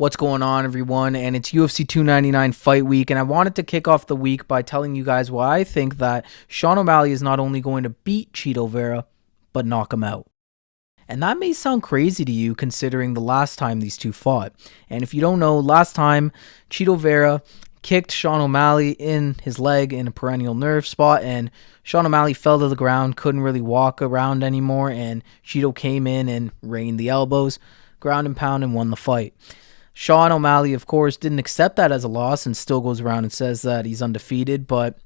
What's going on, everyone? And it's UFC 299 fight week, and I wanted to kick off the week by telling you guys why I think that Sean O'Malley is not only going to beat Chito Vera, but knock him out. And that may sound crazy to you considering the last time these two fought. And if you don't know, last time Chito Vera kicked Sean O'Malley in his leg in a perennial nerve spot, and Sean O'Malley fell to the ground, couldn't really walk around anymore, and Chito came in and rained the elbows, ground and pound, and won the fight. Sean O'Malley, of course, didn't accept that as a loss and still goes around and says that he's undefeated, but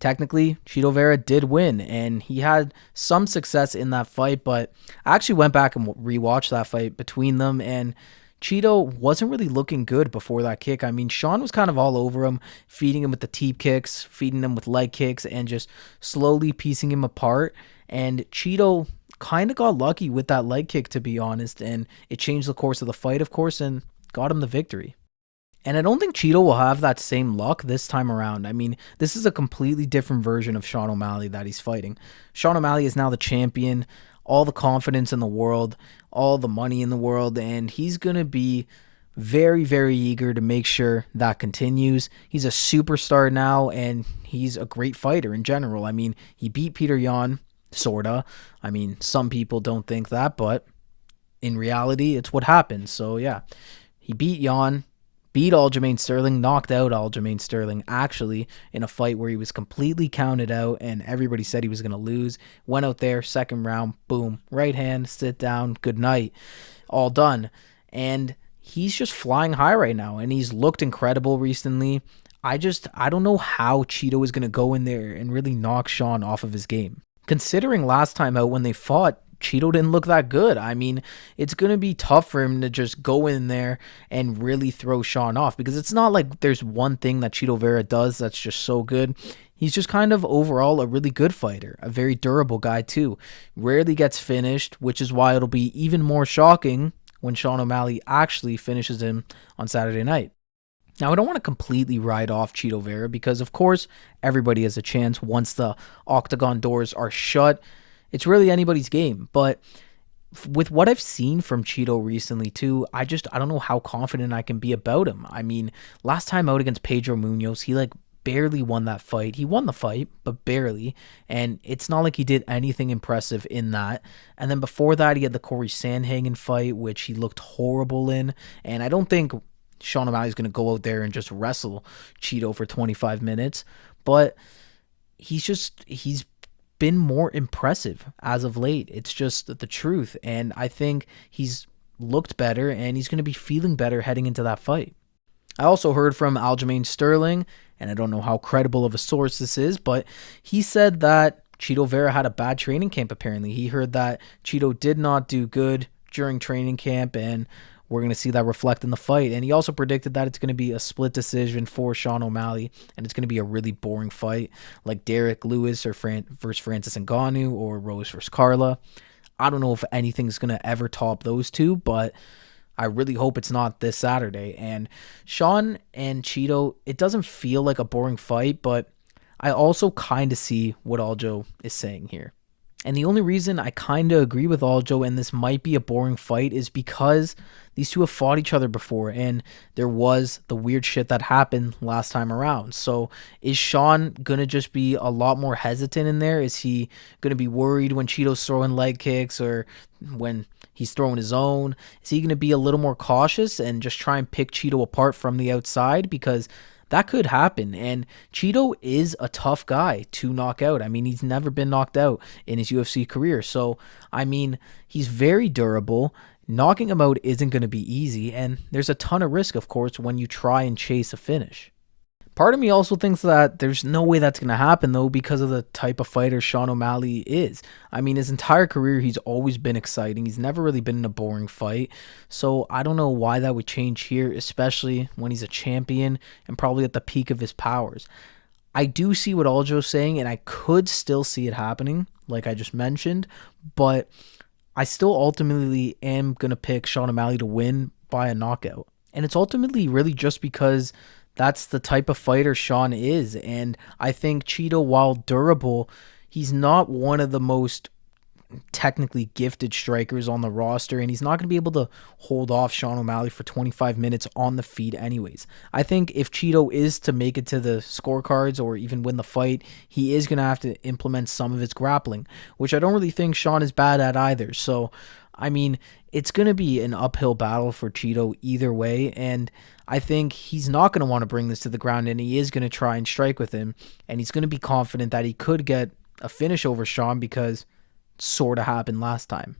technically, Chito Vera did win, and he had some success in that fight, but I actually went back and rewatched that fight between them, and Chito wasn't really looking good before that kick. I mean, Sean was kind of all over him, feeding him with the teep kicks, feeding him with leg kicks, and just slowly piecing him apart, and Chito kind of got lucky with that leg kick, to be honest, and it changed the course of the fight, of course, and got him the victory. And I don't think Chito will have that same luck this time around. I mean, this is a completely different version of Sean O'Malley that he's fighting. Sean O'Malley is now the champion, all the confidence in the world, all the money in the world, and he's going to be very, very eager to make sure that continues. He's a superstar now, and he's a great fighter in general. I mean, he beat Peter Yan, sorta. I mean, some people don't think that, but in reality, it's what happens. So, yeah. He beat Yan, beat Aljamain Sterling, knocked out Aljamain Sterling, actually, in a fight where he was completely counted out and everybody said he was going to lose. Went out there, second round, boom, right hand, sit down, good night, all done. And he's just flying high right now, and he's looked incredible recently. I don't know how Chito is going to go in there and really knock Sean off of his game. Considering last time out when they fought, Chito didn't look that good. I mean, it's going to be tough for him to just go in there and really throw Sean off, because it's not like there's one thing that Chito Vera does that's just so good. He's just kind of overall a really good fighter, a very durable guy too. Rarely gets finished, which is why it'll be even more shocking when Sean O'Malley actually finishes him on Saturday night. Now, I don't want to completely write off Chito Vera because, of course, everybody has a chance once the octagon doors are shut. It's really anybody's game, but with what I've seen from Chito recently too, I don't know how confident I can be about him. I mean, last time out against Pedro Munoz, he barely won that fight. He won the fight, but barely, and it's not like he did anything impressive in that. And then before that, he had the Corey Sandhagen fight, which he looked horrible in, and I don't think Sean O'Malley's going to go out there and just wrestle Chito for 25 minutes, but he's been more impressive as of late. It's just the truth, and I think he's looked better, and he's going to be feeling better heading into that fight. I also heard from Aljamain Sterling, and I don't know how credible of a source this is, but he said that Chito Vera had a bad training camp apparently. He heard that Chito did not do good during training camp, and we're going to see that reflect in the fight. And he also predicted that it's going to be a split decision for Sean O'Malley, and it's going to be a really boring fight, like Derek Lewis versus Francis Ngannou or Rose versus Carla. I don't know if anything's going to ever top those two, but I really hope it's not this Saturday. And Sean and Chito, it doesn't feel like a boring fight, but I also kind of see what Aljo is saying here. And the only reason I kind of agree with Aljo and this might be a boring fight is because these two have fought each other before, and there was the weird shit that happened last time around. So is Sean going to just be a lot more hesitant in there? Is he going to be worried when Chito's throwing leg kicks or when he's throwing his own? Is he going to be a little more cautious and just try and pick Chito apart from the outside? Because that could happen, and Chito is a tough guy to knock out. I mean, he's never been knocked out in his UFC career, so, I mean, he's very durable. Knocking him out isn't going to be easy, and there's a ton of risk, of course, when you try and chase a finish. Part of me also thinks that there's no way that's going to happen, though, because of the type of fighter Sean O'Malley is. I mean, his entire career, he's always been exciting. He's never really been in a boring fight. So I don't know why that would change here, especially when he's a champion and probably at the peak of his powers. I do see what Aljo's saying, and I could still see it happening, like I just mentioned, but I still ultimately am going to pick Sean O'Malley to win by a knockout. And it's ultimately really just because that's the type of fighter Sean is. And I think Chito, while durable, he's not one of the most technically gifted strikers on the roster, and he's not going to be able to hold off Sean O'Malley for 25 minutes on the feet anyways. I think if Chito is to make it to the scorecards or even win the fight, he is going to have to implement some of his grappling, which I don't really think Sean is bad at either. So, I mean, it's going to be an uphill battle for Chito either way, and I think he's not going to want to bring this to the ground, and he is going to try and strike with him, and he's going to be confident that he could get a finish over Sean because it sort of happened last time.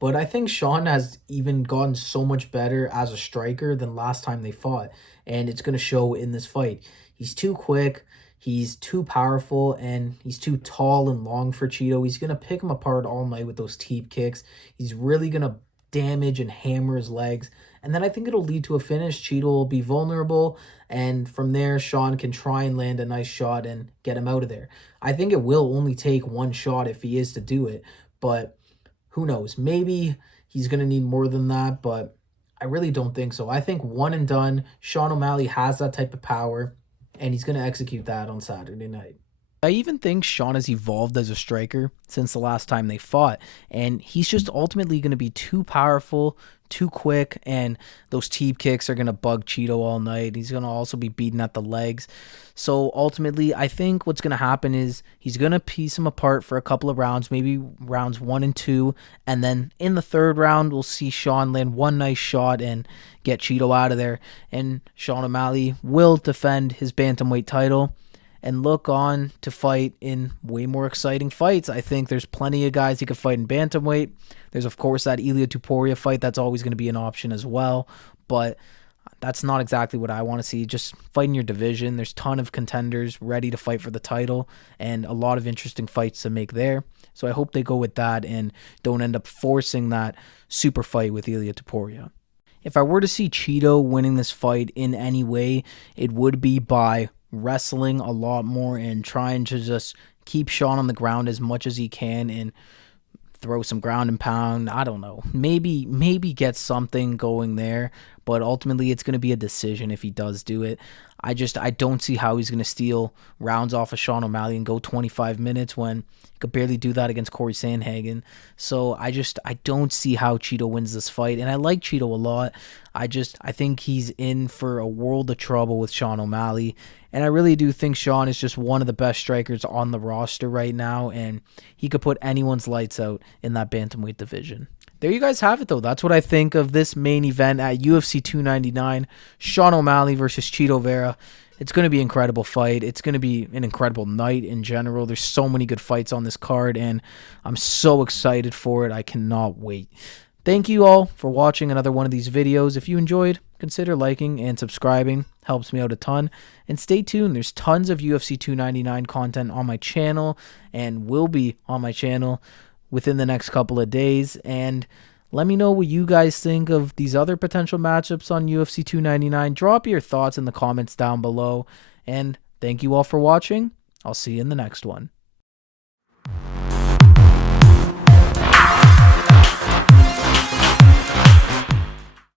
But I think Sean has even gotten so much better as a striker than last time they fought, and it's going to show in this fight. He's too quick, he's too powerful, and he's too tall and long for Chito. He's going to pick him apart all night with those teep kicks. He's really going to damage and hammer his legs, and then I think it'll lead to a finish. Chito will be vulnerable, and from there, Sean can try and land a nice shot and get him out of there. I think it will only take one shot if he is to do it, but who knows? Maybe he's going to need more than that, but I really don't think so. I think one and done. Sean O'Malley has that type of power, and he's going to execute that on Saturday night. I even think Sean has evolved as a striker since the last time they fought, and he's just ultimately going to be too powerful, too quick, and those teep kicks are going to bug Chito all night. He's going to also be beaten at the legs. So ultimately, I think what's going to happen is he's going to piece him apart for a couple of rounds, maybe rounds 1 and 2, and then in the third round, we'll see Sean land one nice shot and get Chito out of there, and Sean O'Malley will defend his bantamweight title and look on to fight in way more exciting fights. I think there's plenty of guys he could fight in bantamweight. There's, of course, that Ilia Topuria fight. That's always going to be an option as well. But that's not exactly what I want to see. Just fight in your division. There's a ton of contenders ready to fight for the title and a lot of interesting fights to make there. So I hope they go with that and don't end up forcing that super fight with Ilia Topuria. If I were to see Chito winning this fight in any way, it would be by wrestling a lot more and trying to just keep Sean on the ground as much as he can and throw some ground and pound. I don't know. Maybe get something going there, but ultimately it's going to be a decision if he does do it. I don't see how he's going to steal rounds off of Sean O'Malley and go 25 minutes when he could barely do that against Corey Sandhagen. So I don't see how Chito wins this fight, and I like Chito a lot. I think he's in for a world of trouble with Sean O'Malley. And I really do think Sean is just one of the best strikers on the roster right now, and he could put anyone's lights out in that bantamweight division. There you guys have it, though. That's what I think of this main event at UFC 299, Sean O'Malley versus Chito Vera. It's going to be an incredible fight. It's going to be an incredible night in general. There's so many good fights on this card, and I'm so excited for it. I cannot wait. Thank you all for watching another one of these videos. If you enjoyed, consider liking and subscribing. Helps me out a ton. And stay tuned. There's tons of UFC 299 content on my channel and will be on my channel within the next couple of days. And let me know what you guys think of these other potential matchups on UFC 299. Drop your thoughts in the comments down below. And thank you all for watching. I'll see you in the next one.